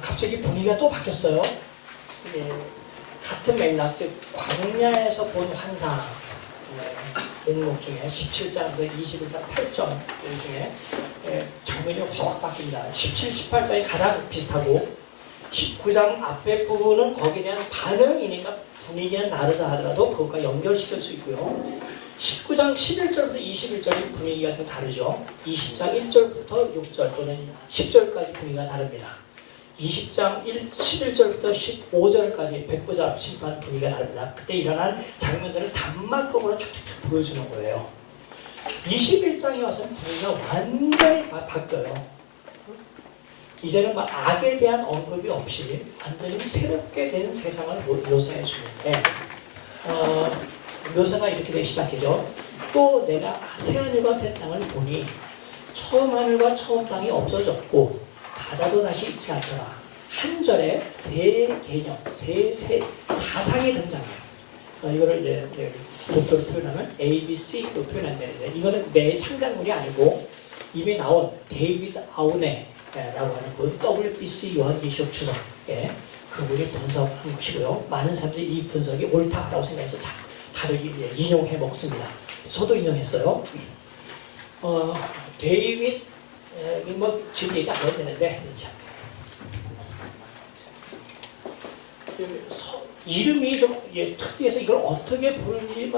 갑자기 분위기가 또 바뀌었어요. 같은 맥락, 즉 광야에서 본 환상 목록 중에 17장, 21장 8절 중에 장면이 확 바뀝니다. 17, 18장이 가장 비슷하고 19장 앞에 부분은 거기에 대한 반응이니까 분위기는 다르다 하더라도 그것과 연결시킬 수 있고요. 19장 11절부터 21절이 분위기가 좀 다르죠. 20장 1절부터 6절 또는 10절까지 분위기가 다릅니다. 20장 11절부터 15절까지 백부자 심판 분위기가 다릅니다. 그때 일어난 장면들을 단막극으로 쫙쫙 보여주는 거예요. 21장에 와서는 분위기가 완전히 바뀌어요. 이제는 막 악에 대한 언급이 없이 완전히 새롭게 된 세상을 묘사해 주는데 묘사가 이렇게 되기 시작하죠. 또 내가 새하늘과 새 땅을 보니 처음 하늘과 처음 땅이 없어졌고 바다도 다시 있지 않더라. 한 절에 새 개념, 새 사상이 등장해요. 이거를 이제 독도로 표현하면 ABC로 표현한다는데 이거는 내 창작물이 아니고 이미 나온 데이비드 아우네라고 하는 분, WBC 요한계시록 주석, 그분이 분석한 것이고요. 많은 사람들이 이 분석이 옳다라고 생각해서 다들 인용해 먹습니다. 저도 인용했어요. 데이비드 뭐 지금 얘기 안 해도 되는데 이름이 좀 특이해서 이걸 어떻게 부르는지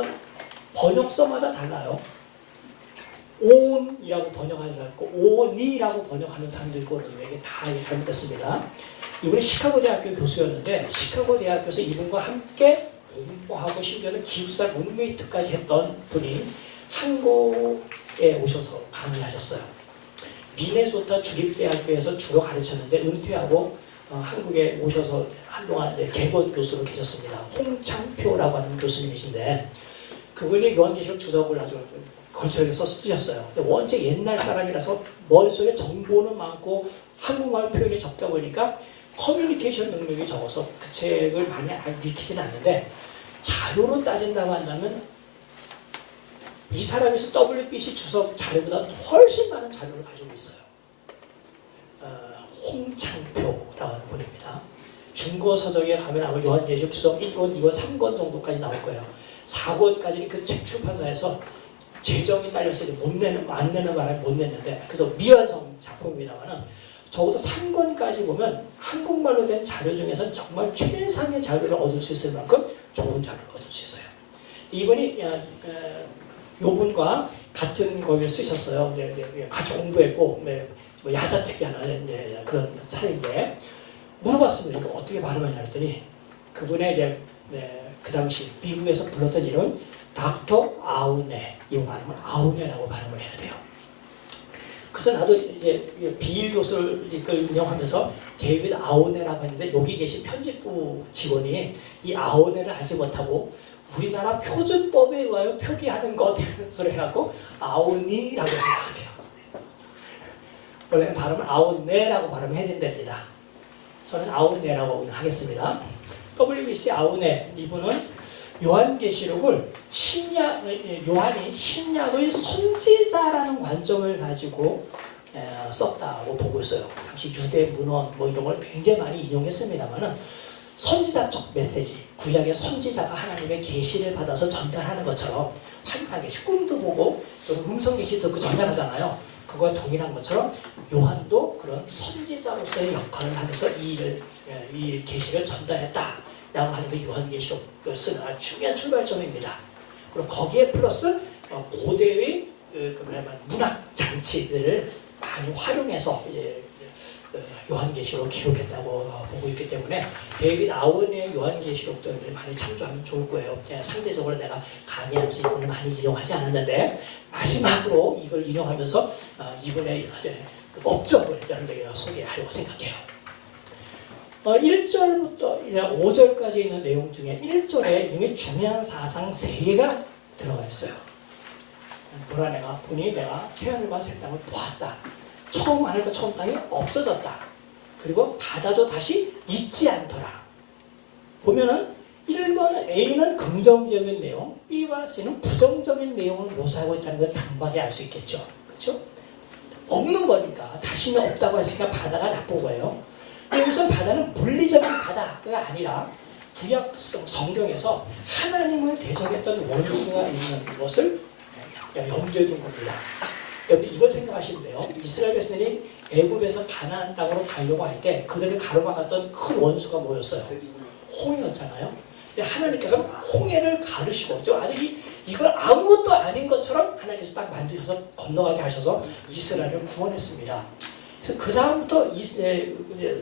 번역서마다 달라요. 온이라고 번역하는 사람 있고 온이라고 번역하는 사람도 있고 이게 다 잘못됐습니다. 이분이 시카고 대학교 교수였는데 시카고 대학교에서 이분과 함께 공부하고 심지어는 기숙사 룸메이트까지 했던 분이 한국에 오셔서 강의하셨어요. 미네소타 주립대학교에서 주로 가르쳤는데 은퇴하고 한국에 오셔서 한동안 이제 개건 교수로 계셨습니다. 홍창표라고 하는 교수님이신데 그분이 요한계시록 주석을 아주 걸쳐서 쓰셨어요. 근데 원체 옛날 사람이라서 머릿속에 정보는 많고 한국말 표현이 적다 보니까 커뮤니케이션 능력이 적어서 그 책을 많이 읽히지는 않는데 자료로 따진다고 한다면 이 사람에서 WBC 주석 자료보다 훨씬 많은 자료를 가지고 있어요. 홍창표라고 하는 분입니다. 중고 서적에 가면 아마 요한계시록 주석 1권, 2권, 3권 정도까지 나올 거예요. 4권까지는 그 책 출판사에서 재정이 딸려서 안 내는 바람에 못 냈는데 그래서 미완성 작품입니다만은 적어도 3권까지 보면 한국말로 된 자료 중에서는 정말 최상의 자료를 얻을 수 있을 만큼 좋은 자료를 얻을 수 있어요. 이분이 요분과 같은 거를 쓰셨어요. 같이 공부했고 야자특기 하는 그런 차이인데 물어봤습니다. 이거 어떻게 발음하냐 했더니 그분의 그 당시 미국에서 불렀던 이름 닥터 아우네, 이 발음은 아우네라고 발음을 해야 돼요. 그래서 나도 이제 비일 교수를 인용하면서 데이비드 아우네라고 했는데 여기 계신 편집부 직원이 이 아우네를 알지 못하고 우리나라 표준법에 의하여 표기하는 것 소리 해갖고 아우니라고 생각해요. 원래 발음을 아우네라고 발음해야 된답니다. 저는 아우네라고 하겠습니다. WBC 아우네 이분은 요한계시록을 요한이 신약의 선지자라는 관점을 가지고 썼다고 보고 있어요. 당시 유대 문헌 이런 걸 굉장히 많이 인용했습니다만은 선지자적 메시지, 구약의 선지자가 하나님의 계시를 받아서 전달하는 것처럼 환상 계시, 꿈도 보고 또는 음성 계시 듣고 전달하잖아요. 그거와 동일한 것처럼 요한도 그런 선지자로서의 역할을 하면서 이 계시를 전달했다. 라고 하는 게 요한계시록을 쓰는 아주 중요한 출발점입니다. 그리고 거기에 플러스 고대의 문학 장치들을 많이 활용해서 이제 요한계시록 기록했다고 보고 있기 때문에 데이비드 아우네의 요한계시록들을 많이 참조하면 좋을 거예요. 상대적으로 내가 강의하면서 이분을 많이 인용하지 않았는데 마지막으로 이걸 인용하면서 이분의 업적을 여러분들에게 소개하려고 생각해요. 1절부터 5절까지 있는 내용 중에 1절에 이미 중요한 사상 3개가 들어가 있어요. 보라 내가 보니 내가 새하늘과 새 땅을 보았다. 처음 하늘과 처음 땅이 없어졌다. 그리고 바다도 다시 있지 않더라. 보면은 1번 A는 긍정적인 내용, B와 C는 부정적인 내용을 묘사하고 있다는 걸 단박에 알 수 있겠죠. 그렇죠? 없는 거니까 다시는 없다고 했으니까 바다가 나쁜 거예요. 여기서 바다는 물리적인 바다가 아니라 구약 성경에서 하나님을 대적했던 원수가 있는 것을 염두에 둔 겁니다. 여러분 이걸 생각하시면 돼요. 이스라엘 백성들이 애굽에서 가나안 땅으로 가려고 할 때 그들을 가로막았던 큰 원수가 뭐였어요? 홍해였잖아요. 근데 하나님께서 홍해를 가르시고 아들이 이걸 아무것도 아닌 것처럼 하나님께서 딱 만드셔서 건너가게 하셔서 이스라엘을 구원했습니다. 그래서 그 다음부터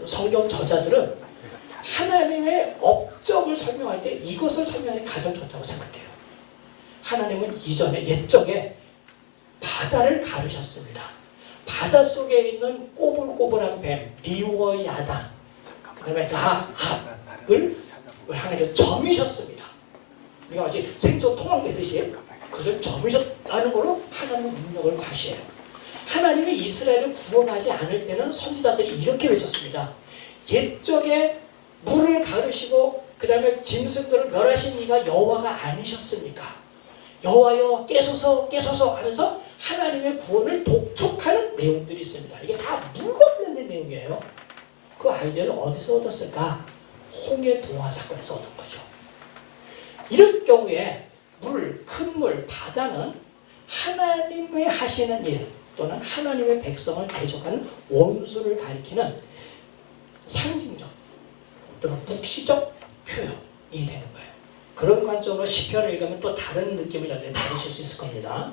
성경 저자들은 하나님의 업적을 설명할 때 이것을 설명하는 게 가장 좋다고 생각해요. 하나님은 이전에 옛적에 바다를 가르셨습니다. 바다 속에 있는 꼬불꼬불한 뱀, 리워야단, 그 다음에 라합을 하나님께서 점이셨습니다. 우리가 마치 생선 토막내듯이 그것을 점이셨다는 거로 하나님의 능력을 과시해요. 하나님이 이스라엘을 구원하지 않을 때는 선지자들이 이렇게 외쳤습니다. 옛적에 물을 가르시고 그 다음에 짐승들을 멸하신 이가 여호와가 아니셨습니까? 여호와여 깨소서 깨소서 하면서 하나님의 구원을 독촉하는 내용들이 있습니다. 이게 다 물과 관련된 내용이에요. 그 아이디어를 어디서 얻었을까? 홍해 동화 사건에서 얻은 거죠. 이럴 경우에 큰 물, 바다는 하나님의 하시는 일 또는 하나님의 백성을 대적하는 원수를 가리키는 상징적 또는 묵시적 표현이 되는 거예요. 그런 관점으로 시편을 읽으면 또 다른 느낌을 받으실 수 있을 겁니다.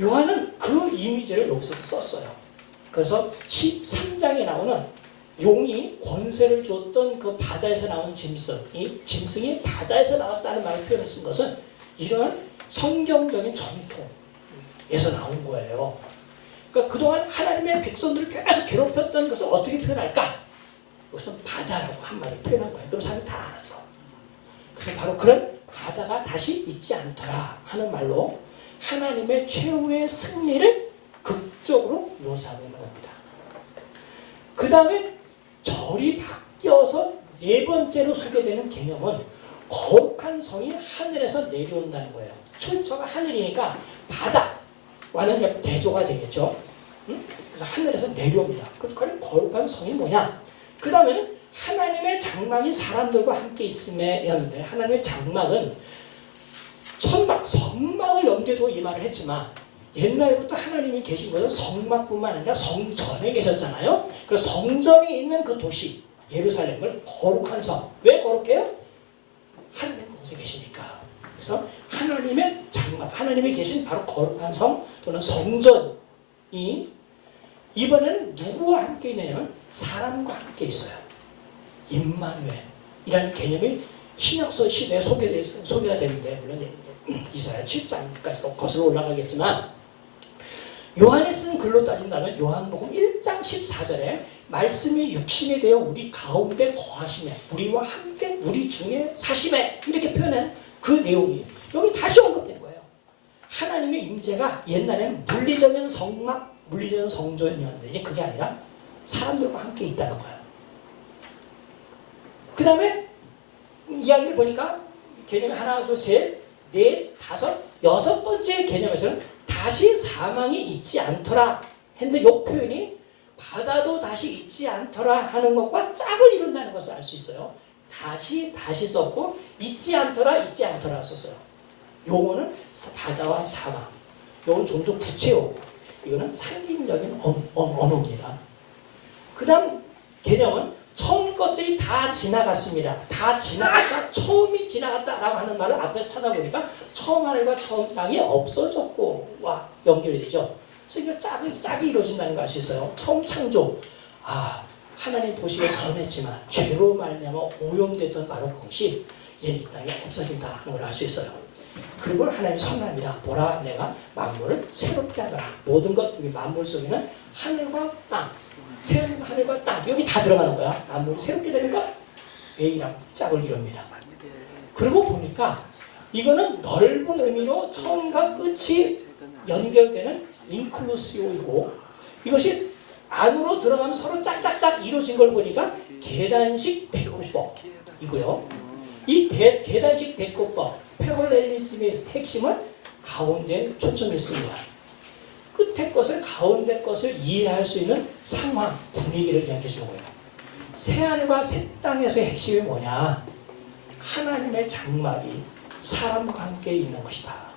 요한은 그 이미지를 여기서도 썼어요. 그래서 13장에 나오는 용이 권세를 줬던 그 바다에서 나온 짐승이 바다에서 나왔다는 말을 표현을 쓴 것은 이런 성경적인 전통에서 나온 거예요. 그러니까 그동안 하나님의 백성들을 계속 괴롭혔던 것을 어떻게 표현할까? 여기서 바다라고 한마디 표현한 거예요. 그럼 사람이 다 알아들어. 그래서 바로 그런 바다가 다시 있지 않더라 하는 말로 하나님의 최후의 승리를 극적으로 묘사하고 있는 겁니다. 그 다음에 절이 바뀌어서 네 번째로 소개되는 개념은 거룩한 성이 하늘에서 내려온다는 거예요. 출처가 하늘이니까 바다와는 대조가 되겠죠. 그래서 하늘에서 내려옵니다. 그러니까 거룩한 성이 뭐냐? 그 다음에는 하나님의 장막이 사람들과 함께 있음에였는데 하나님의 장막은 성막을 염두에 두고 이 말을 했지만 옛날부터 하나님이 계신 것은 성막뿐만 아니라 성전에 계셨잖아요. 그래서 성전이 있는 그 도시 예루살렘을 거룩한 성. 왜 거룩해요? 하나님 그곳에 계시니까. 그래서 하나님의 장막, 하나님이 계신 바로 거룩한 성 또는 성전이 이번에는 누구와 함께 있느냐면 사람과 함께 있어요. 임마누엘이라는 개념이 신약서 시대에 소개가 되는데 물론 이사야 7장까지 거슬러 올라가겠지만 요한이 쓴 글로 따진다면 요한복음 1장 14절에 말씀이 육신이 되어 우리 가운데 거하시며 우리와 함께 우리 중에 사시매 이렇게 표현한 그 내용이 여기 다시 언급된 거예요. 하나님의 임재가 옛날에는 물리적인 성막, 물리적인 성전이었는데 이제 그게 아니라 사람들과 함께 있다는 거예요. 그 다음에 이야기를 보니까 개념이 하나, 둘, 셋, 넷, 다섯, 여섯 번째 개념에서는 다시 사망이 있지 않더라 했는데 이 표현이 바다도 다시 있지 않더라 하는 것과 짝을 이룬다는 것을 알 수 있어요. 다시 썼고 있지 않더라 썼어요. 용어는 바다와 사망. 이건 좀 더 구체적이고 이거는 상징적인 언어입니다. 그 다음 개념은 처음 것들이 다 지나갔습니다. 다 지나갔다, 처음이 지나갔다라고 하는 말을 앞에서 찾아보니까 처음 하늘과 처음 땅이 없어졌고 와 연결이 되죠. 그래서 이게 짝이 이루어진다는 걸 알 수 있어요. 처음 창조, 하나님 보시기에 선했지만 죄로 말미암아 오염됐던 바로 그것이 이제 이 땅에 없어진다는 걸 알 수 있어요. 그리고 하나님이 선합니다. 보라 내가 만물을 새롭게 하더라. 모든 것, 여기 만물 속에는 하늘과 땅, 새로운 하늘과 땅 여기 다 들어가는 거야. 만물이 새롭게 되니까 A랑 짝을 이룹니다. 그리고 보니까 이거는 넓은 의미로 처음과 끝이 연결되는 인클루시오이고 이것이 안으로 들어가면 서로 짝짝짝 이루어진 걸 보니까 계단식 대구법이고요. 이 계단식 대구법 패럴렐리즘의 핵심은 가운데에 초점이 있습니다. 끝에 것을 가운데 것을 이해할 수 있는 상황, 분위기를 이야기해 주는 거예요. 새하늘과 새 땅에서의 핵심이 뭐냐? 하나님의 장막이 사람과 함께 있는 것이다.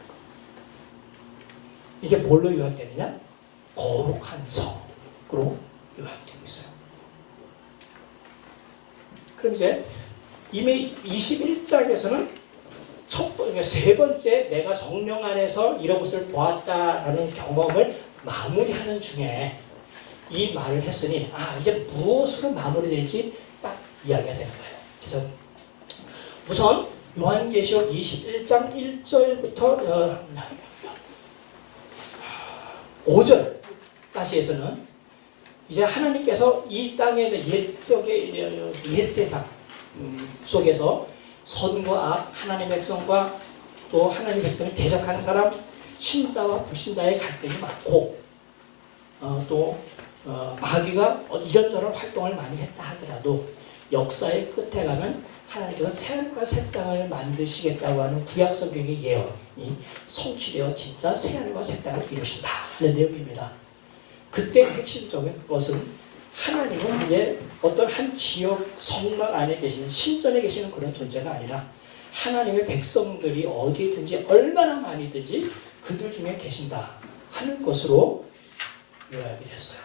이게 뭘로 요약되느냐? 거룩한 성으로 요약되고 있어요. 그럼 이제 이미 21장에서는 세 번째 내가 성령 안에서 이런 것을 보았다라는 경험을 마무리하는 중에 이 말을 했으니 이제 무엇으로 마무리될지 딱 이야기가 되는 거예요. 그래서 우선 요한계시록 21장 1절부터 5절까지 해서는 이제 하나님께서 이 땅에 있는 옛 세상 속에서 선과 악, 하나님의 백성과 또 하나님의 백성을 대적하는 사람, 신자와 불신자의 갈등이 많고 또 마귀가 이런저런 활동을 많이 했다 하더라도 역사의 끝에 가면 하나님께서 새하늘과 새 땅을 만드시겠다고 하는 구약 성경의 예언이 성취되어 진짜 새하늘과 새 땅을 이루신다 하는 내용입니다. 그때 핵심적인 것은 하나님은 이제 어떤 한 지역 성막 안에 계시는 신전에 계시는 그런 존재가 아니라 하나님의 백성들이 어디에 있든지 얼마나 많이든지 그들 중에 계신다 하는 것으로 요약이 됐어요.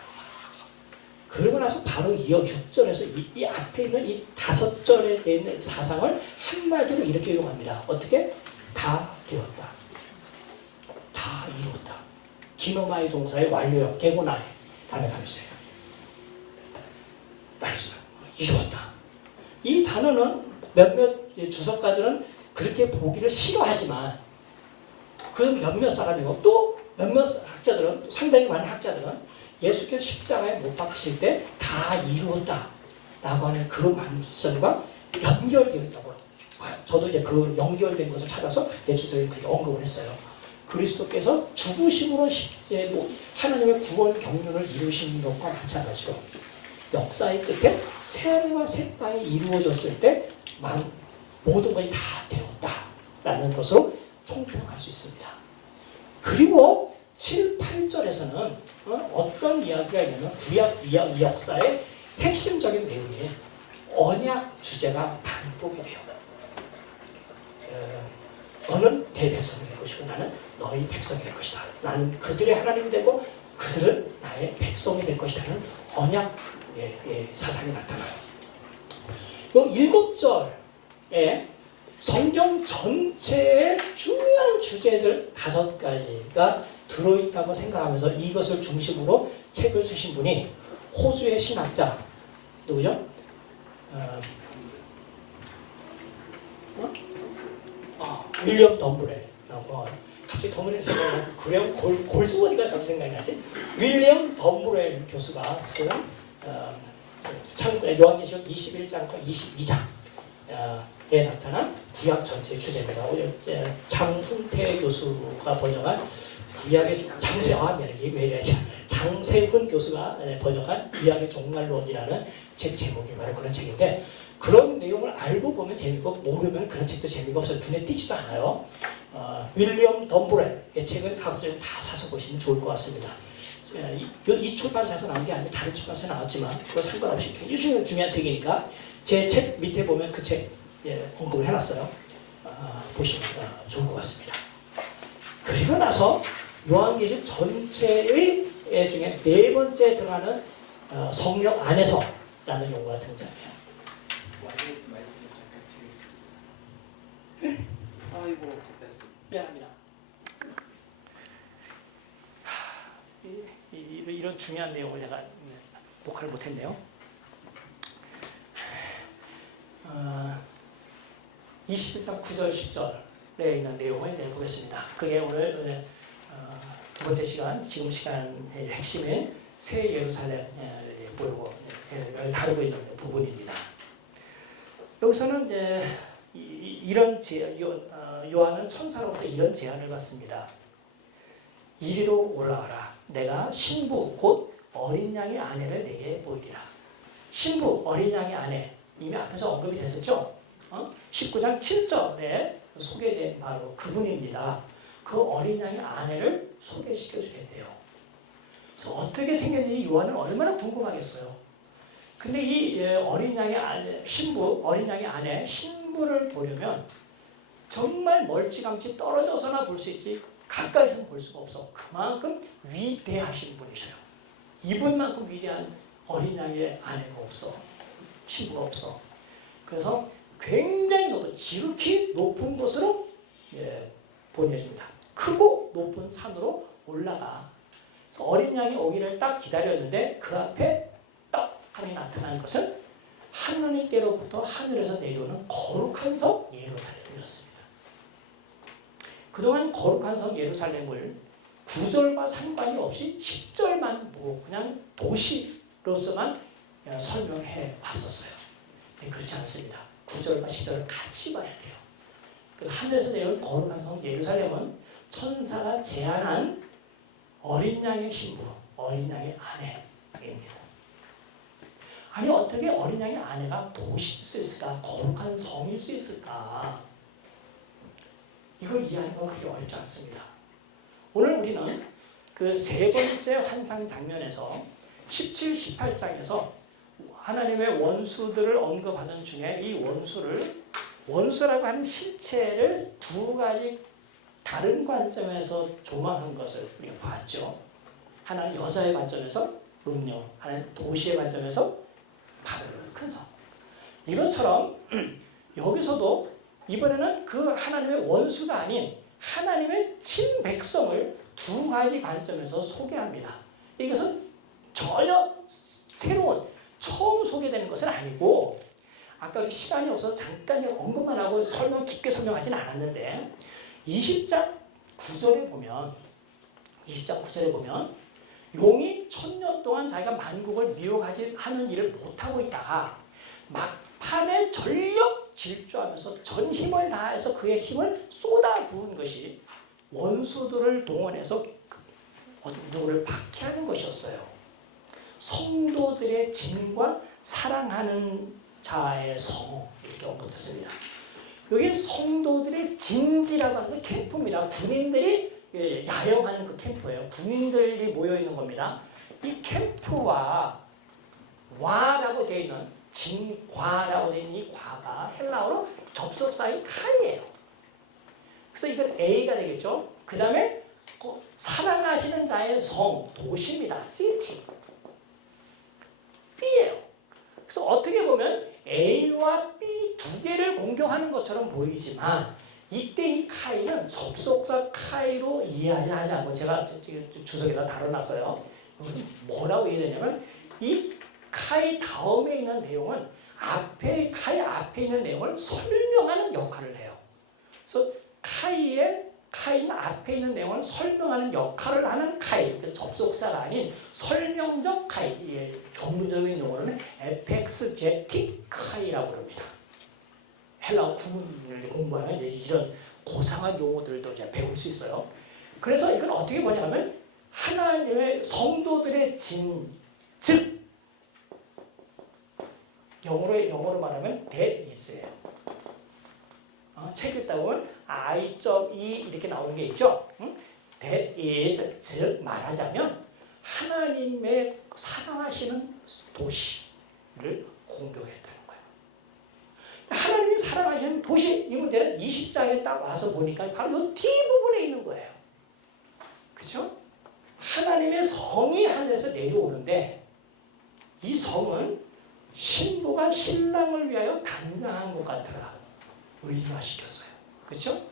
그러고 나서 바로 이어 6절에서 이 앞에 있는 이 5절에 대한 사상을 한마디로 이렇게 용합니다. 어떻게? 다 되었다. 다 이루었다. 기노마이 동사의 완료형, 개고나이 단어감이세요. 말했어요. 이루었다. 이 단어는 몇몇 주석가들은 그렇게 보기를 싫어하지만 그 몇몇 사람이고 또 몇몇 학자들은 상당히 많은 학자들은 예수께서 십자가에 못 박히실 때 다 이루었다 라고 하는 그 말씀과 연결되어 있다고 저도 이제 그 연결된 것을 찾아서 내 주석에 그렇게 언급을 했어요. 그리스도께서 죽으심으로 하나님의 구원 경륜을 이루신 것과 마찬가지로 역사의 끝에 새하늘과 새 땅이 이루어졌을 때 모든 것이 다 되었다라는 것으로 총평할 수 있습니다. 그리고 7, 8절에서는 어떤 이야기가 있냐면 구약 역사의 핵심적인 내용이 언약 주제가 반복이 돼요. 너는 내 백성이 될 것이고 나는 너희 백성이 될 것이다. 나는 그들의 하나님이 되고 그들은 나의 백성이 될 것이라는 언약의 사상이 나타나요. 이 7절에 성경 전체의 중요한 주제들 5가지가 들어있다고 생각하면서 이것을 중심으로 책을 쓰신 분이 호주의 신학자 누구죠? 윌리엄 덤브레라고. 갑자기 덤브레 생각나고 그래요? 골스워디가 갑자기 생각이 나지? 윌리엄 덤브레 교수가 쓴 요한계시록 21장과 22장에 나타난 구약 전체의 주제입니다. 장훈태 교수가 번역한 구약의 장세훈 교수가 번역한 구약의 종말론이라는 책 제목이 바로 그런 책인데 그런 내용을 알고 보면 재미있고 모르면 그런 책도 재미가 없어요. 눈에 띄지도 않아요. 윌리엄 덤브레의 책은 가급적 다 사서 보시면 좋을 것 같습니다. 이 출판사에서 나온 게 아니고 다른 출판사에 나왔지만 그거 상관없이 굉장히 중요한 책이니까 제 책 밑에 보면 그 책 언급을 해놨어요. 보시면 좋을 것 같습니다. 그리고 나서 요한계시록 전체의 중에 4번째 들어가는 성령 안에서라는 용어가 등장해요. 아이고, 미안합니다. 이런 중요한 내용을 내가 녹화를 못했네요. 21장 9절 10절에 있는 내용을 내보겠습니다. 그게 오늘 두 번째 시간, 지금 시간의 핵심인 새 예루살렘을 다루고 있는 부분입니다. 여기서는 이런 요한은 천사로부터 이런 제안을 받습니다. 이리로 올라와라. 내가 신부 곧 어린 양의 아내를 내게 보이리라. 신부 어린 양의 아내 이미 앞에서 언급이 됐었죠. 19장 7절에 소개된 바로 그분입니다. 그 어린 양의 아내를 소개시켜 주겠대요. 그래서 어떻게 생겼는지 요한은 얼마나 궁금하겠어요. 근데 이 어린 양의 아내, 신부, 어린 양의 아내, 신부를 보려면 정말 멀찌감치 떨어져서나 볼 수 있지 가까이서는 볼 수가 없어. 그만큼 위대하신 분이셔요. 이분만큼 위대한 어린 양의 아내가 없어. 신부가 없어. 그래서 굉장히 높은, 지극히 높은 곳으로 보내줍니다. 크고 높은 산으로 올라가. 그래서 어린 양이 오기를 딱 기다렸는데 그 앞에 딱 하나님이 나타나는 것은 하나님께로부터 하늘에서 내려오는 거룩한 성 예루살렘이었습니다. 그동안 거룩한 성 예루살렘을 9절과 상관이 없이 10절만 보고 그냥 도시로서만 설명해 왔었어요. 네, 그렇지 않습니다. 9절과 10절을 같이 봐야 돼요. 그래서 하늘에서 내려온 거룩한 성 예루살렘은 천사가 제안한 어린 양의 신부, 어린 양의 아내입니다. 아니 어떻게 어린 양의 아내가 도시일 수 있을까? 거룩한 성일 수 있을까? 이걸 이해하는 건 그렇게 어렵지 않습니다. 오늘 우리는 그 세 번째 환상 장면에서 17, 18장에서 하나님의 원수들을 언급하는 중에 이 원수라고 하는 실체를 두 가지 다른 관점에서 조망한 것을 우리가 봤죠. 하나는 여자의 관점에서 룬녀, 하나는 도시의 관점에서 바벨론 큰 성. 이것처럼 여기서도 이번에는 그 하나님의 원수가 아닌 하나님의 친백성을 두 가지 관점에서 소개합니다. 이것은 전혀 새로운 처음 소개되는 것은 아니고 아까 시간이 없어서 잠깐 언급만 하고 깊게 설명하지는 않았는데 20장 9절에 보면 용이 1000년 동안 자기가 만국을 미혹하지 하는 일을 못하고 있다가 막판에 전력 질주하면서 전 힘을 다해서 그의 힘을 쏟아부은 것이 원수들을 동원해서 누구를 박해하는 것이었어요. 성도들의 진과 사랑하는 자의 성 이렇게 언급됐습니다. 여기는 성도들의 진지라고 하는 캠프입니다. 군인들이 야영하는 그 캠프예요. 군인들이 모여있는 겁니다. 이 캠프와 와라고 되어 있는 진과라고 되어 있는 이 과가 헬라어로 접속사인 칼이에요. 그래서 이건 A가 되겠죠. 그 다음에 사랑하시는 자의 성, 도시입니다. city. B예요. 그래서 어떻게 보면 A와 B 두 개를 공격하는 것처럼 보이지만 이때 이 카이는 접속사 카이로 이해하지 않고 제가 주석에다 달아놨어요. 뭐라고 이해되냐면 이 카이 다음에 있는 내용은 카이 앞에 있는 내용을 설명하는 역할을 해요. 그래서 카이는 앞에 있는 내용을 설명하는 역할을 하는 카이. 그래서 접속사가 아닌 설명적 카이. 전문적인 용어로는 에펙스제틱 카이라고 합니다. 헬라어 구문을 공부하면 이런 고상한 용어들도 이제 배울 수 있어요. 그래서 이건 어떻게 보냐면 하나님의 성도들의 진, 즉 영어로 말하면 that is예요. 책 읽다 보면 I.E 이렇게 나오는 게 있죠. That is, 즉 말하자면 하나님의 사랑하시는 도시를 공격했다는 거예요. 하나님이 사랑하시는 도시 이 문제는 20장에 딱 와서 보니까 바로 이 뒷부분에 있는 거예요. 그렇죠? 하나님의 성이 하늘에서 내려오는데 이 성은 신부가 신랑을 위하여 단장한 것 같더라. 의인화시켰어요. 그렇죠?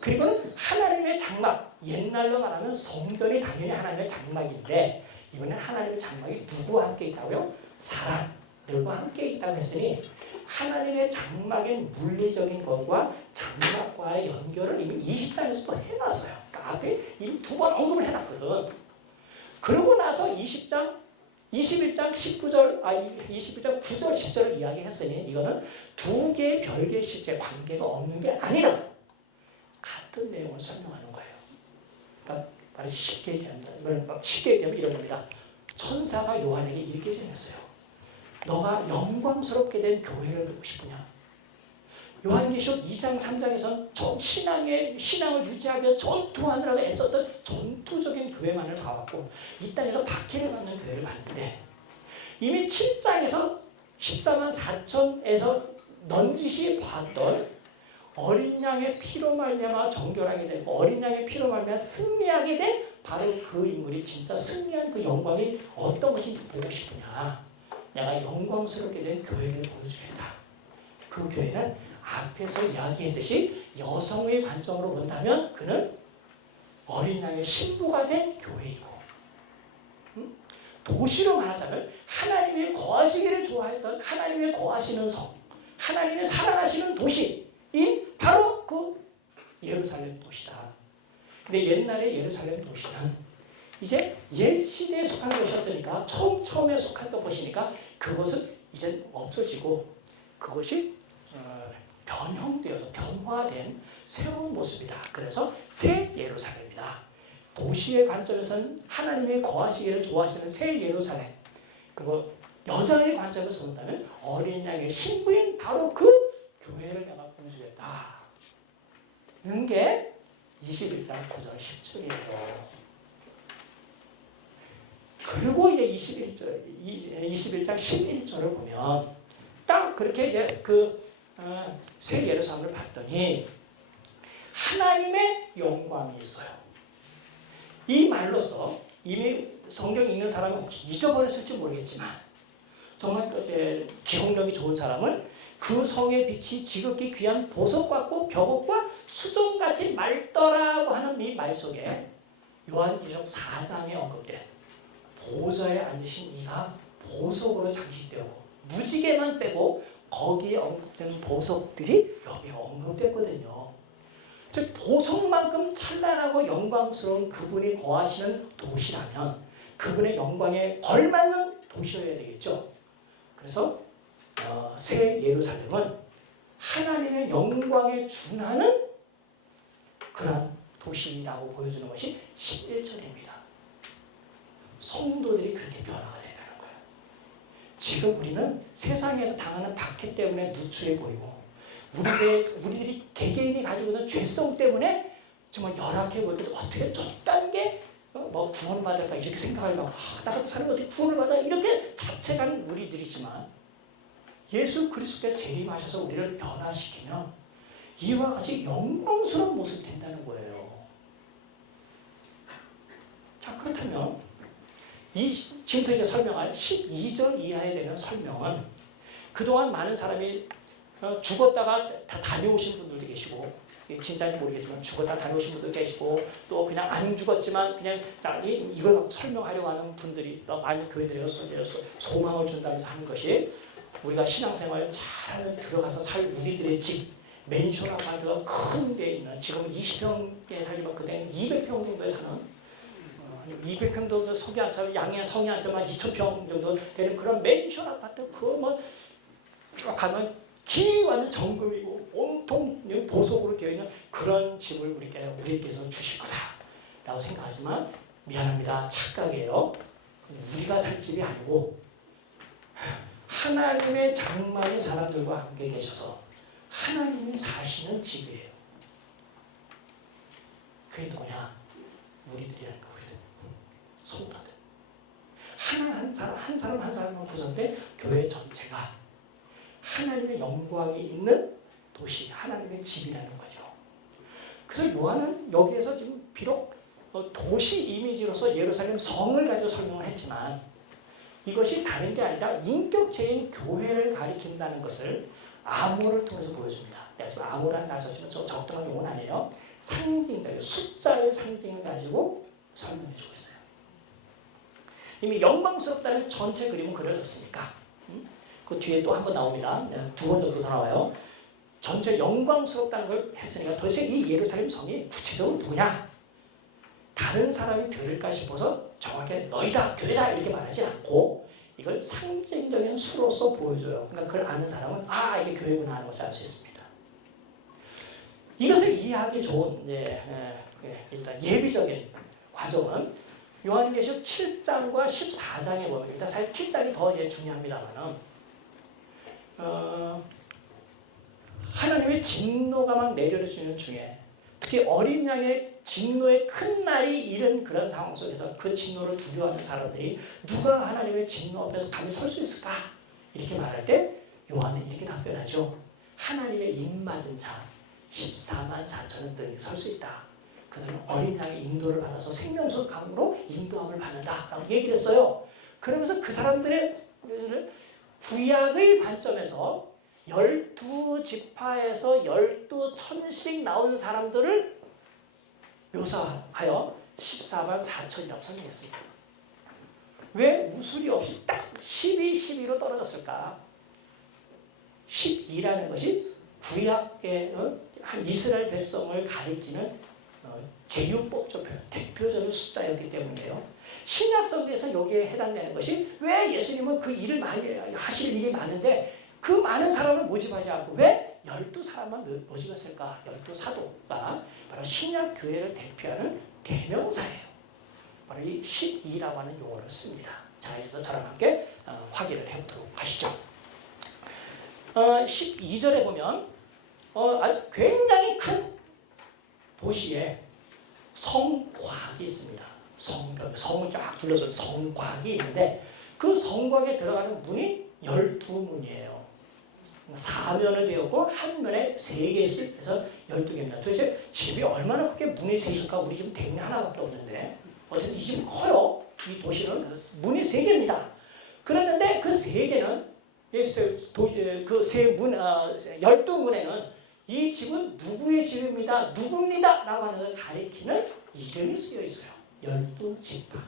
그리고 하나님의 장막, 옛날로 말하면 성전이 당연히 하나님의 장막인데 이번엔 하나님의 장막이 누구와 함께 있다고요? 사람들과 함께 있다고 했으니 하나님의 장막인 물리적인 것과 장막과의 연결을 이미 20장에서 또 해놨어요. 그러니까 앞에 이미 두 번 언급을 해놨거든. 그러고 나서 21장 19절, 21장 9절, 10절을 이야기했으니 이거는 두 개의 별개의 실제 관계가 없는 게 아니라 같은 내용을 설명하는 거예요. 그러니까 말이 쉽게 얘기하면 이런 겁니다. 천사가 요한에게 이렇게 전했어요. 너가 영광스럽게 된 교회를 보고 싶으냐? 요한계시록 2장, 3장에서는 신앙을 유지하기 위해 전투하느라고 애썼던 전투적인 교회만을 봐왔고 이 땅에서 박해를 받는 교회를 봤는데 이미 7장에서 14만 4천에서 넌지시 봤던 어린 양의 피로 말미암아 정결하게 되고 어린 양의 피로 말미암아 승리하게 된 바로 그 인물이 진짜 승리한 그 영광이 어떤 것인지 보고 싶으냐. 내가 영광스럽게 된 교회를 보여주겠다. 그 교회는 앞에서 이야기했듯이 여성의 관점으로 본다면 그는 어린 양의 신부가 된 교회이고, 도시로 말하자면 하나님이 거하시기를 좋아했던 하나님의 거하시는 성, 하나님의 사랑하시는 도시인 바로 그 예루살렘 도시다. 근데 옛날에 예루살렘 도시는 이제 옛 시대에 속한 것이었으니까 처음에 속했던 것이니까 그것은 이제 없어지고 그것이 변형되어서 변화된 새로운 모습이다. 그래서 새 예루살렘이다. 도시의 관점에서는 하나님의 거하시기를 좋아하시는 새 예루살렘, 그리고 여자의 관점에서 본다면 어린 양의 신부인 바로 그 교회를 내가 보여주겠다. 는 게 21장 9절 10절이에요. 그리고 이제 21장 11절을 보면 딱 그렇게 이제 새 예루살렘을 봤더니 하나님의 영광이 있어요. 이 말로써 이미 성경 읽는 사람이 혹시 잊어버렸을지 모르겠지만 정말 기억력이 좋은 사람은 그 성의 빛이 지극히 귀한 보석 같고 벽옥과 수종같이 맑더라고 하는 이 말 속에 요한계시록 4장에 언급된 보좌에 앉으신 이가 보석으로 장식되고 무지개만 빼고 거기에 언급된 보석들이 여기에 언급됐거든요. 즉 보석만큼 찬란하고 영광스러운 그분이 거하시는 도시라면 그분의 영광에 걸맞는 도시여야 되겠죠. 그래서 새 예루살렘은 하나님의 영광에 준하는 그런 도시라고 보여주는 것이 11절입니다. 성도들이 그렇게 변화가 된다는 거예요. 지금 우리는 세상에서 당하는 박해 때문에 누추해 보이고 우리들이 개개인이 가지고 있는 죄성 때문에 정말 열악해 보이고 어떻게 저 단계 구원을 받을까 이렇게 생각하려고 나 같은 사람이 어떻게 구원을 받아 이렇게 자책하는 우리들이지만 예수 그리스도께서 재림하셔서 우리를 변화시키면 이와 같이 영광스러운 모습이 된다는 거예요. 자, 그렇다면 이 지금부터 이제 설명할 12절 이하에 되는 설명은 그동안 많은 사람이 죽었다가 다 다녀오신 분들도 계시고 진짜인지 모르겠지만 죽었다 다녀오신 분도 계시고 또 그냥 안 죽었지만 그냥 이걸 갖고 설명하려고 하는 분들이 많은 교회들이 소망을 준다면서 하는 것이 우리가 신앙생활 잘 들어가서 살 우리들의 집 맨션 아파트가 큰 데 있는 지금 20평에 살지만 그때는 200평 정도에 사는 200평도 속이 안 차고 양의 성이 안 차면 2000평 정도 되는 그런 맨션 아파트 그거 쭉 가면 길이 완전 정금이고 온통 보석으로 되어 있는 그런 집을 우리께서 주실 거다라고 생각하지만 미안합니다. 착각이에요. 우리가 살 집이 아니고 하나님의 장막의 사람들과 함께 계셔서 하나님이 사시는 집이에요. 그게 누구냐? 우리들이라는 거, 우리들. 성도들. 한 사람만 구성된 교회 전체가 하나님의 영광이 있는 도시, 하나님의 집이라는 거죠. 그래서 요한은 여기에서 지금 비록 도시 이미지로서 예루살렘 성을 가지고 설명을 했지만 이것이 다른 게 아니라 인격체인 교회를 가리킨다는 것을 암호를 통해서 보여줍니다. 그래서 암호라는 말 쓰시면 적당한 용어는 아니에요. 상징, 숫자의 상징을 가지고 설명해 주고 있어요. 이미 영광스럽다는 전체 그림은 그려졌으니까 그 뒤에 또 한 번 나옵니다. 2번 정도 더 나와요. 전체 영광스럽다는 걸 했으니까 도대체 이 예루살렘 성이 구체적으로 누구냐? 다른 사람이 들을까 싶어서 정확하게 너희다, 교회다 이렇게 말하지 않고 이걸 상징적인 수로서 보여줘요. 그러니까 그걸 아는 사람은 이게 교회구나 하는 것을 알 수 있습니다. 이것을 이해하기 좋은 일단 예비적인 과정은 요한계시록 7장과 14장에 보면 일단 사실 7장이 더 중요합니다만은 하나님의 진노가 막 내려지는 중에 특히 어린 양의 진노의 큰 날이 이른 그런 상황 속에서 그 진노를 두려워하는 사람들이 누가 하나님의 진노 앞에서 감히 설 수 있을까? 이렇게 말할 때 요한은 이렇게 답변하죠. 하나님의 입맞은 자 14만 4천은 능히 설 수 있다. 그들은 어린 양의 인도를 받아서 생명수 강으로 인도함을 받는다 라고 얘기를 했어요. 그러면서 그 사람들의 구약의 관점에서 12지파에서 12천씩 나온 사람들을 묘사하여 14만 4천이라고 설명했습니다. 왜 우술이 없이 딱 12, 12로 떨어졌을까? 12라는 것이 구약의 한 이스라엘 백성을 가리키는 제휴법적 표현, 대표적인 숫자였기 때문이에요. 신약성경에서 여기에 해당되는 것이 왜 예수님은 그 일을 많이 하실 일이 많은데 그 많은 사람을 모집하지 않고 왜 12사람만 모집했을까? 12사도가 바로 신약교회를 대표하는 대명사예요. 바로 이 12라고 하는 용어를 씁니다. 자, 이제 저랑 함께 확인을 해보도록 하시죠. 12절에 보면 아주 굉장히 큰 도시에 성곽이 있습니다. 성을 쫙 둘러서 성곽이 있는데 그 성곽에 들어가는 문이 12문이에요. 사면을 되었고 한 면에 3개씩 해서 12개입니다. 도대체 집이 얼마나 크게 문이 3개일까? 우리 집은 대문이 하나밖에 없는데 어쨌든 이 집은 커요. 이 도시는 문이 3개입니다. 그랬는데 그 3개는 그 12문에는 이 집은 누구의 집입니다. 누구입니다. 라고 하는 걸 가리키는 이름이 쓰여 있어요. 12지파.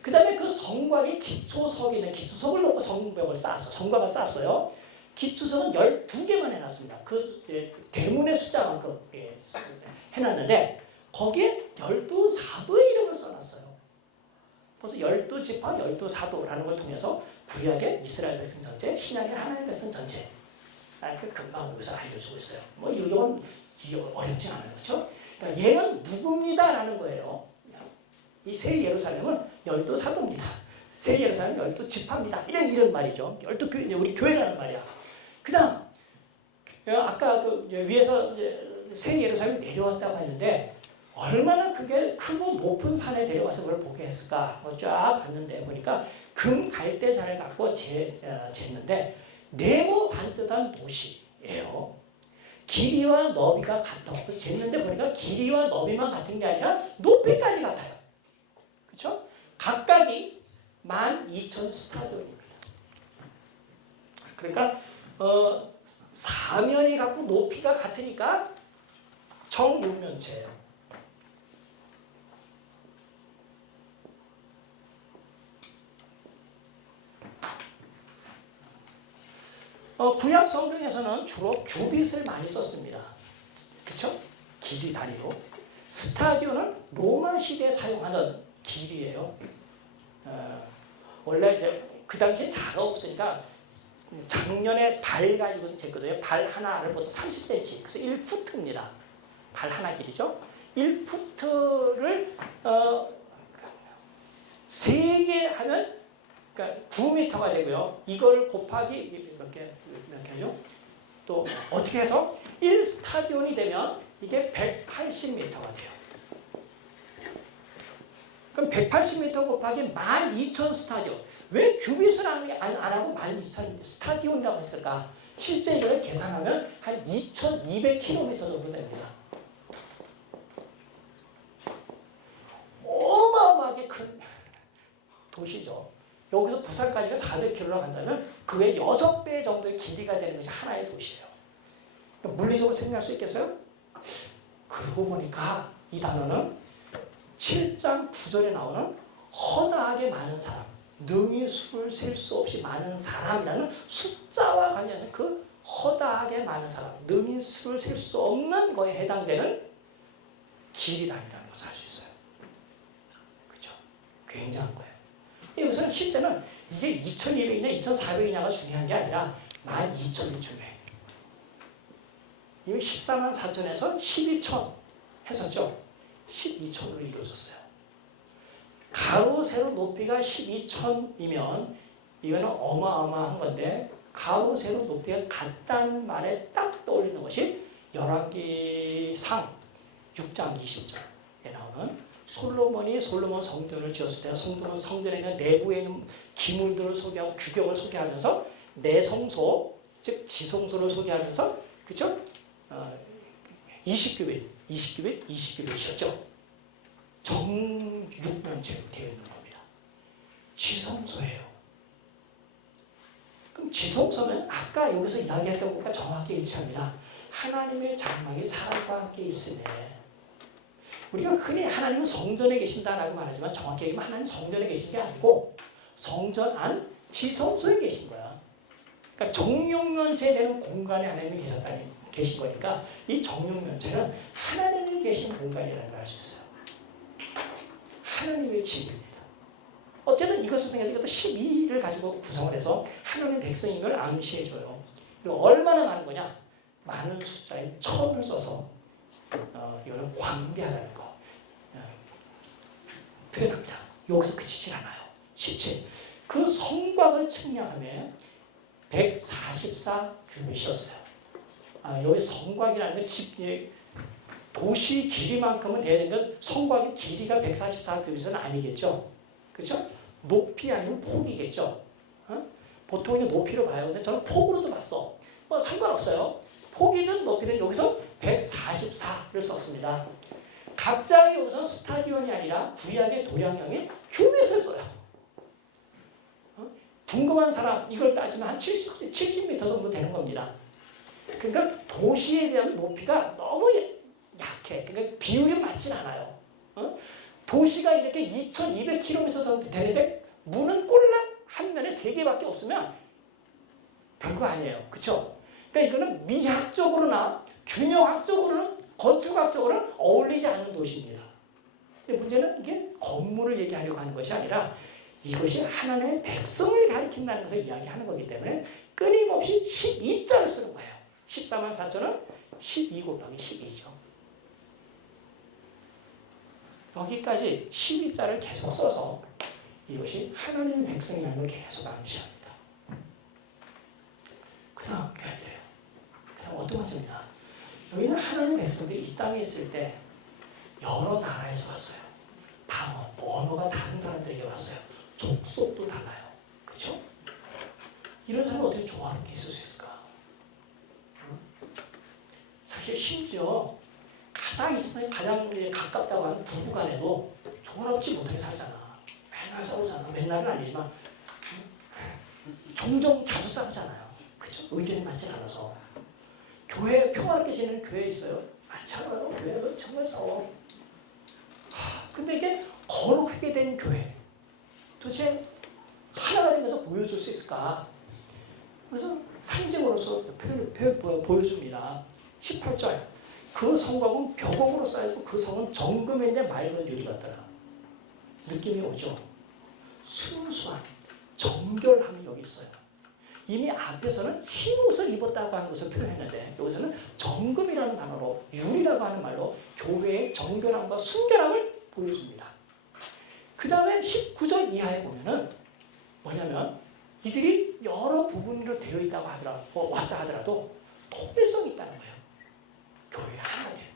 그 다음에 그 성곽이 기초석이 있는 기초석을 놓고 성벽을 성곽을 쌓았어요. 기초석은 12개만 해놨습니다. 그 대문의 숫자만큼 해놨는데 거기에 12사도의 이름을 써놨어요. 그래서 12지파, 12사도라는 걸 통해서 구약의 이스라엘 백성 전체, 신약의 하나님 백성 전체 금방 여기서 알려주고 있어요. 뭐 이건 어렵지 않아요. 그렇죠? 그러니까 얘는 누굽니다라는 거예요. 이 새 예루살렘은 12사도입니다. 새 예루살렘은 12지파입니다. 이런 말이죠. 12교회, 우리 교회라는 말이야. 그 다음, 아까 그 위에서 새 예루살렘이 내려왔다고 했는데, 얼마나 그게 크고 높은 산에 내려와서 그걸 보게 했을까? 쫙 봤는데, 보니까 금 갈대잔을 갖고 쟀는데, 네모 반듯한 도시예요. 길이와 너비가 같아. 쟀는데 보니까 길이와 너비만 같은 게 아니라 높이까지 같아요. 그렇죠? 각각이 12,000스타디온입니다. 그러니까 사면이 갖고 높이가 같으니까 정육면체예요. 구약 성경에서는 주로 규빗을 많이 썼습니다. 그렇죠? 길이 단위로. 스타디온은 로마 시대에 사용하던 길이에요. 원래 이제 그 당시에 자가 없으니까 작년에 발 가지고서 쟀거든요. 발 하나를 보통 30cm, 그래서 1푸트입니다. 발 하나 길이죠. 1푸트를 3개 하면 그러니까 9m가 되고요. 이걸 곱하기 몇 개죠? 또 어떻게 해서 1스타디온이 되면 이게 180m가 돼요. 그럼 180m 곱하기 12,000스타디온. 왜 규빗을 안 하고 12,000 스타디온이라고 했을까? 실제 이걸 계산하면 한 2,200km 정도 됩니다. 어마어마하게 큰 도시죠. 여기서 부산까지가 400km로 간다면 그 외 6배 정도의 길이가 되는 것이 하나의 도시예요. 물리적으로 생각할 수 있겠어요? 그러고 보니까 이 단어는 7장 9절에 나오는 허다하게 많은 사람, 능히 수를 셀 수 없이 많은 사람이라는 숫자와 관련해서 그 허다하게 많은 사람, 능히 수를 셀 수 없는 거에 해당되는 길이라는 것을 알 수 있어요. 그렇죠? 굉장한 거예요. 여기서는 실제는 이게 2,200이냐 2,400이냐가 중요한 게 아니라 12,000이 중요해요. 이게 14만 4천에서 12,000 했었죠. 12,000으로 이루어졌어요. 가로 세로 높이가 12,000이면 이거는 어마어마한 건데 가로 세로 높이가 같다는 말에 딱 떠올리는 것이 열왕기상 6장 20절에 나오는 솔로몬 성전을 지었을 때 솔로몬 성전에 있는 내부에 있는 기물들을 소개하고 규격을 소개하면서 내성소, 즉 지성소를 소개하면서 그죠? 20규빗이었죠. 정육면체로 되어 있는 겁니다. 지성소예요. 그럼 지성소는 아까 여기서 이야기했던 것과 정확히 일치합니다. 하나님의 장막이 사람과 함께 있으네. 우리가 흔히 하나님은 성전에 계신다라고 말하지만 정확히 얘기하면 하나님 성전에 계신 게 아니고 성전 안 지성소에 계신 거야. 그러니까 정육면체 되는 공간에 하나님이 계신 거니까 이 정육면체는 하나님이 계신 공간이라는 걸 알 수 있어요. 하나님의 집입니다. 어쨌든 이것을 통해서 이것도 12를 가지고 구성을 해서 하나님의 백성임을 암시해줘요. 그리고 얼마나 많은 거냐? 많은 숫자의 1000을 써서 이거는 광대하다는 거 표현합니다. 여기서 그치지 않아요. 17. 그 성곽을 측량하면 144규빗이었어요. 여기 성곽이라는 건 도시 길이만큼은 돼야 되는 건 성곽의 길이가 144규빗은 아니겠죠. 그렇죠? 높이 아니면 폭이겠죠. 보통 높이로 봐요. 근데 저는 폭으로도 봤어. 상관없어요. 폭이든 높이든 여기서 144를 썼습니다. 갑자기 여기서 스타디온이 아니라 구약의 도량형의 규빗을 써요. 궁금한 사람 이걸 따지면 한 70m 정도 되는 겁니다. 그러니까 도시에 대한 높이가 너무 약해. 그러니까 비율이 맞진 않아요. 도시가 이렇게 2200km 정도 되는데 문은 꼴랑 한 면에 3개밖에 없으면 별거 아니에요. 그렇죠? 그러니까 이거는 미학적으로나 균형학적으로는 건축학적으로는 어울리지 않는 도시입니다. 근데 문제는 이게 건물을 얘기하려고 하는 것이 아니라 이것이 하나님의 백성을 가리킨다는 것을 이야기하는 거기 때문에 끊임없이 12자를 쓰는 거예요. 14만 4천은 12 곱하기 12죠. 여기까지 12자를 계속 써서 이것이 하나님의 백성이라는 걸 계속 암시합니다. 그 다음 해야 돼요. 그 다음 어떤 것입니다. 여기는 하나님의 백성들이 이 땅에 있을 때 여러 나라에서 왔어요. 방언, 언어가 다른 사람들에게 왔어요. 족속도 달라요. 그렇죠? 이런 사람은 어떻게 조화롭게 있을 수 있을까? 사실 심지어 가장 가깝다고 하는 부부간에도 조화롭지 못하게 살잖아. 맨날 싸우잖아. 맨날은 아니지만 종종 자주 싸우잖아요. 그렇죠? 의견이 맞지 않아서. 교회 평화롭게 지내는 교회 있어요. 많잖아요. 교회는 정말 싸워. 근데 이게 거룩하게 된 교회. 도대체 하나가 되면서 보여줄 수 있을까? 그래서 상징으로서 보여줍니다. 18절. 그 성곽은 벼곡으로 쌓였고 그 성은 정금인데 맑은 유리 같더라. 느낌이 오죠? 순수한 정결함이 여기 있어요. 이미 앞에서는 흰 옷을 입었다고 하는 것을 표현했는데 여기서는 정금이라는 단어로 유리라고 하는 말로 교회의 정결함과 순결함을 보여줍니다. 그 다음에 19절 이하에 보면은 뭐냐면 이들이 여러 부분으로 되어 있다고 왔다 하더라도 통일성이 있다는 거예요. 교회 하나 돼요.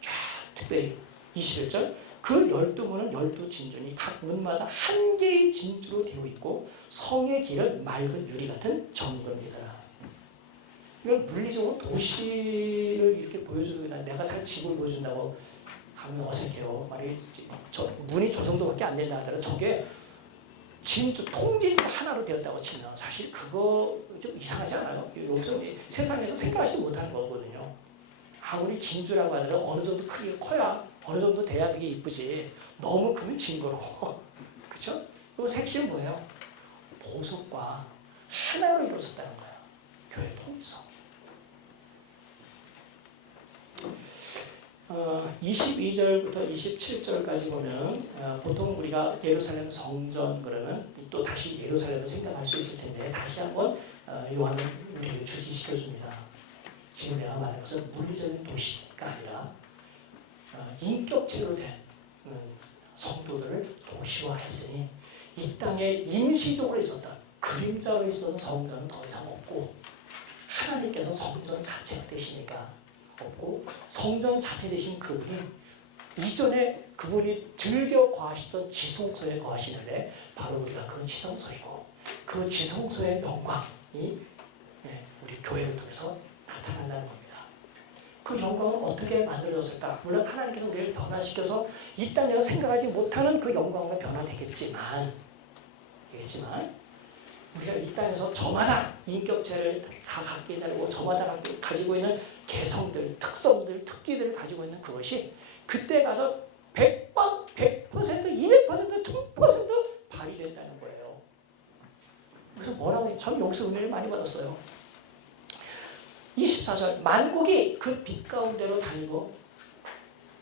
쫙 특별히 21절 그 12문은 12진주니 각 문마다 한 개의 진주로 되어 있고 성의 길은 맑은 유리 같은 정금이더라. 이건 물리적으로 도시를 이렇게 보여주는 내가 살 집을 보여준다고 하면 어색해요. 문이 저 정도밖에 안 된다 하더라도 저게 진주, 통진주 하나로 되었다고 치면 사실 그거 좀 이상하지 않아요? 여기서 세상에서 생각하지 못하는 거거든요. 아무리 진주라고 하더라도 어느 정도 크기가 커야 어느 정도 돼야 그게 이쁘지. 너무 크면 징그러워. 그렇죠? 그 핵심은 뭐예요? 보석과 하나로 이루어졌다는 거예요. 교회 통일성. 22절부터 27절까지 보면 보통 우리가 예루살렘 성전 그러면 또 다시 예루살렘을 생각할 수 있을 텐데 다시 한번 요한은 우리에게 주지시켜줍니다. 지금 내가 말한 것은 물리적인 도시가 아니라 인격체로 된 성도들을 도시화했으니 이 땅에 임시적으로 있었던 그림자로 있었던 성전은 더 이상 없고 하나님께서 성전 자체가 되시니까 없고 성전 자체 되신 그분이 이전에 그분이 즐겨 거하시던 지성소에 거하시는데 바로 우리가 그 지성소이고 그 지성소의 영광이 우리 교회를 통해서 나타난다는 겁니다. 그 영광은 어떻게 만들어졌을까? 물론 하나님께서 우리를 변화시켜서 이 땅에서 생각하지 못하는 그 영광으로 변화되겠지만 우리가 이 땅에서 저마다 인격체를 다 갖게 되고 저마다 가지고 있는 개성들, 특성들, 특기들을 가지고 있는 그것이 그때 가서 100번, 100%, 200%, 1000% 발휘된다는 거예요. 그래서 뭐라고 해요? 전 여기서 은혜를 많이 받았어요. 24절 만국이 그 빛 가운데로 다니고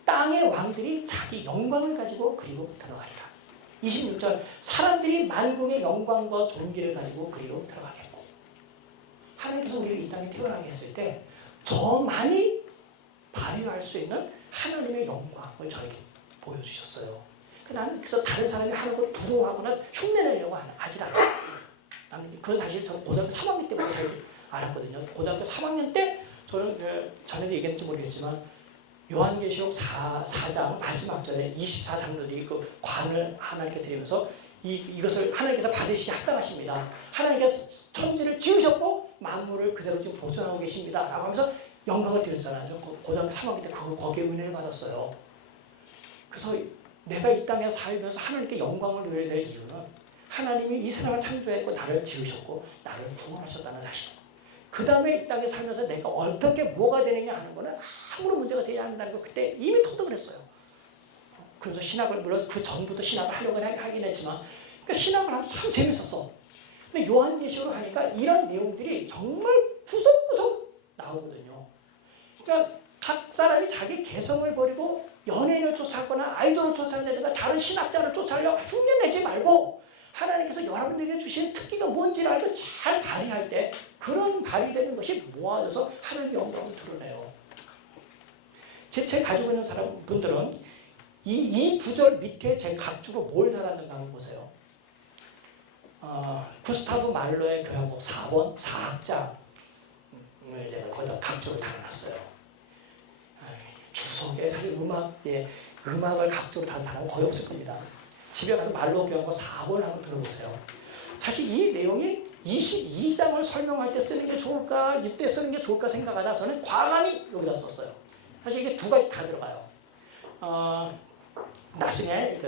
땅의 왕들이 자기 영광을 가지고 그리로 들어가리라. 26절 사람들이 만국의 영광과 존귀를 가지고 그리로 들어가겠고 하나님께서 우리를 이 땅에 태어나게 했을 때 저 많이 발휘할 수 있는 하나님의 영광을 저에게 보여주셨어요. 나는 그래서 다른 사람이 하는 걸 부러워하거나 흉내내려고 하지 않아요. 나는 그건 사실 저는 고등학교 3학년 때부터 알았거든요. 고등학교 3학년 때 저는 전에도 얘기했는지 모르겠지만 요한계시록 4장 마지막 절에 24장로들이 그 관을 하나님께 드리면서 이것을 하나님께서 받으시기 합당하십니다. 하나님께서 천지를 지으셨고 만물을 그대로 지금 보존하고 계십니다. 라고 하면서 영광을 드렸잖아요. 고등학교 3학년 때 거기에 은혜를 받았어요. 그래서 내가 이 땅에 살면서 하나님께 영광을 누려야 될 이유는 하나님이 이 세상을 창조했고 나를 지으셨고 나를 구원하셨다는 사실. 그 다음에 이 땅에 살면서 내가 어떻게 뭐가 되느냐 하는 거는 아무런 문제가 되지 않는다는 거 그때 이미 터득을 했어요. 그래서 신학을 물론 그 전부터 신학을 하려고 하긴 했지만 그러니까 신학을 하면 참 재밌었어. 근데 요한계시록을 하니까 이런 내용들이 정말 구석구석 나오거든요. 그러니까 각 사람이 자기 개성을 버리고 연예인을 쫓아가거나 아이돌을 쫓아내든가 다른 신학자를 쫓아내려고 흉내내지 말고 하나님께서 여러분들에게 주신 특기가 뭔지를 알고 잘 발휘할 때 그런 발휘되는 것이 모아져서 하나님의 영광을 드러내요. 제 책 가지고 있는 분들은 이 구절 밑에 제 각주로 뭘 달았는가 한번 보세요. 구스타프 말로의 교향곡 4번 4악장을 내가 거기다 각주로 달아놨어요. 주석에 사실 음악을 각주로 단 사람은 거의 없을 겁니다. 집에 가서 말로 교향곡 4번을 한번 들어보세요. 사실 이 내용이 22장을 설명할 때 쓰는 게 좋을까 이때 쓰는 게 좋을까 생각하다 저는 과감히 여기다 썼어요. 사실 이게 두 가지 다 들어가요. 나중에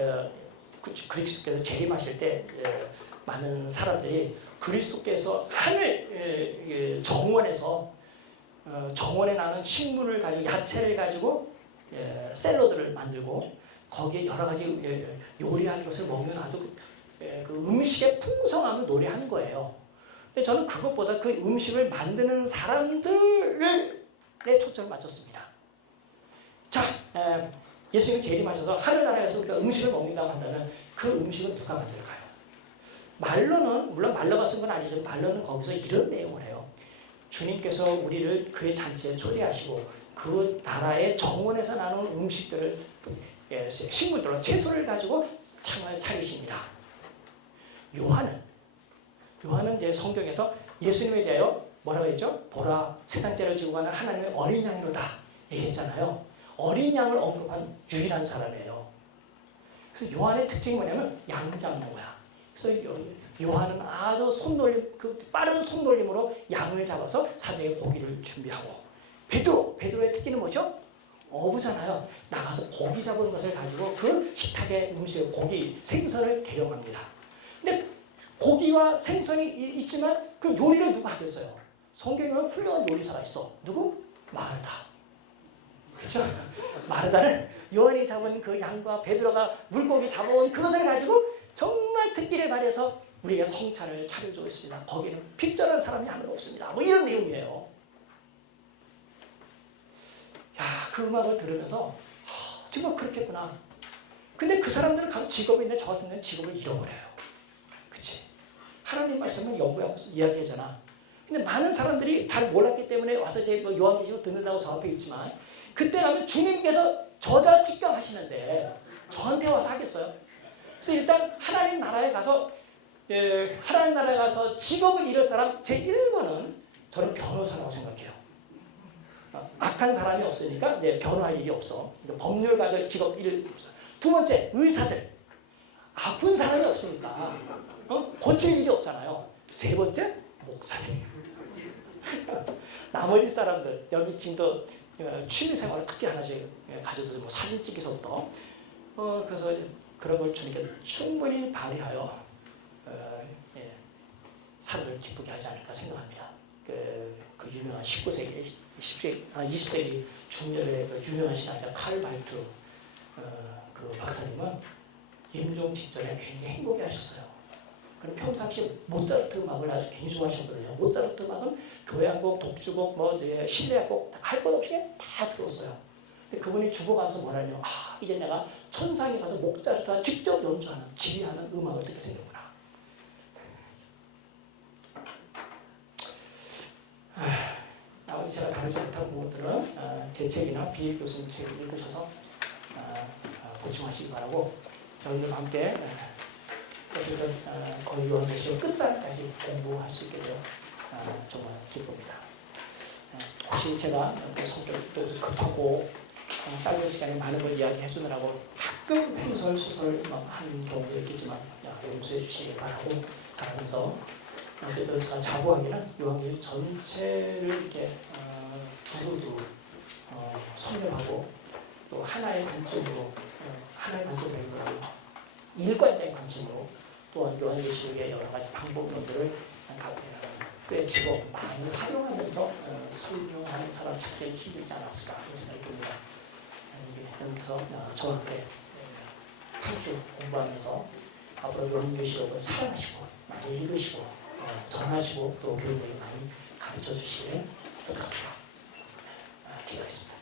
그리스도께서 재림하실 때 많은 사람들이 그리스도께서 하늘 정원에서 정원에 나는 식물을 가지고 야채를 가지고 샐러드를 만들고 거기에 여러 가지 요리한 것을 먹는 아주 그 음식의 풍성함을 노래하는 거예요. 근데 저는 그것보다 그 음식을 만드는 사람들에 초점을 맞췄습니다. 자, 예수님이 재림하셔서 하늘나라에서 우리가 음식을 먹는다고 한다면 그 음식은 누가 만들까요? 말로는 물론 말로가 쓴 건 아니지만 말로는 거기서 이런 내용을 해요. 주님께서 우리를 그의 잔치에 초대하시고 그 나라의 정원에서 나는 음식들을 식물들로 채소를 가지고 창을 차리십니다. 요한은 이제 성경에서 예수님에 대하여 뭐라고 했죠? 보라 세상 죄를 지고 가는 하나님의 어린 양이로다 얘기했잖아요. 어린 양을 언급한 유일한 사람이에요. 그래서 요한의 특징이 뭐냐면 양장모야. 그래서 요한은 아주 빠른 손놀림으로 양을 잡아서 사냥에 고기를 준비하고 베드로의 특기는 뭐죠? 어부잖아요. 나가서 고기 잡은 것을 가지고 그 식탁에 음식, 고기, 생선을 대용합니다. 근데 고기와 생선이 있지만 그 요리를 누가 하겠어요? 성경에는 훌륭한 요리사가 있어. 누구? 마르다. 그렇죠? 마르다는 요한이 잡은 그 양과 베드로가 물고기 잡아온 그것을 가지고 정말 특기를 발휘해서 우리의 성찬을 차려주고 있습니다. 거기는 핍절한 사람이 하나도 없습니다. 뭐 이런 내용이에요. 야, 그 음악을 들으면서 정말 그렇겠구나. 근데 그 사람들은 가서 직업이 있는데 저 같은 데는 직업을 잃어버려요. 그치? 하나님 말씀은 연구하고 이야기하잖아. 근데 많은 사람들이 잘 몰랐기 때문에 와서 제 요한계시록 듣는다고 저 앞에 있지만 그때 가면 주님께서 저자 직감하시는데 저한테 와서 하겠어요? 그래서 일단 하나님 나라에 가서 직업을 잃을 사람 제 1번은 저는 변호사라고 생각해요. 악한 사람이 없으니까 이제 변호할 일이 없어. 법률가들 직업 일. 두 번째, 의사들. 아픈 사람이 없으니까 고칠 일이 없잖아요. 세 번째, 목사님. 나머지 사람들 여기 지금도 취미생활을 크게 하나씩 가져도 뭐 사진 찍기서부터 그래서 그런 걸 주님께 충분히 발휘하여 사람을 기쁘게 하지 않을까 생각합니다. 그 유명한 19세기, 20세기 중년의 그 유명한 신학자 칼 바이트 그 박사님은 임종 직전에 굉장히 행복해 하셨어요. 그럼 평상시에 모차르트 음악을 아주 굉장하셨거든요. 모차르트 음악은 교향곡, 독주곡, 뭐 이제 실내곡 할 것 없이 다 들었어요. 그분이 죽어가면서 뭐라냐면 이제 내가 천상에 가서 모차르트가 직접 연주하는 지휘하는 음악을 듣게 생겼구나. 제가 다루지 못한 부분들은 제 책이나 비일 교수님 책을 읽으셔서 보충하시기 바라고 저희들 함께 어쨌든 거의 요한계시록 끝장까지 공부할 수 있게 되어 정말 기쁩니다. 혹시 제가 성격도 급하고 짧은 시간에 많은 걸 이야기해 주느라고 가끔 횡설수설 하는 경우도 있겠지만 용서해 주시기 바라고 하면서 어쨌든 제가 자부하기는 요한계시록 전체를 이렇게 두루두루 설명하고 또 하나의 관점으로 일관된 관점으로 또한 요한계시록의 여러 가지 방법론들을 꿰치고 많이 활용하면서 설명하는 사람 찾기는 힘들지 않았을까 하는 생각이 듭니다. 여기서 저와 함께 한 주 공부하면서 앞으로 요한계시록을 사랑하시고 많이 읽으시고 전하시고 또 교인들에게 많이 가르쳐 주시길 부탁합니다. 기도하겠습니다.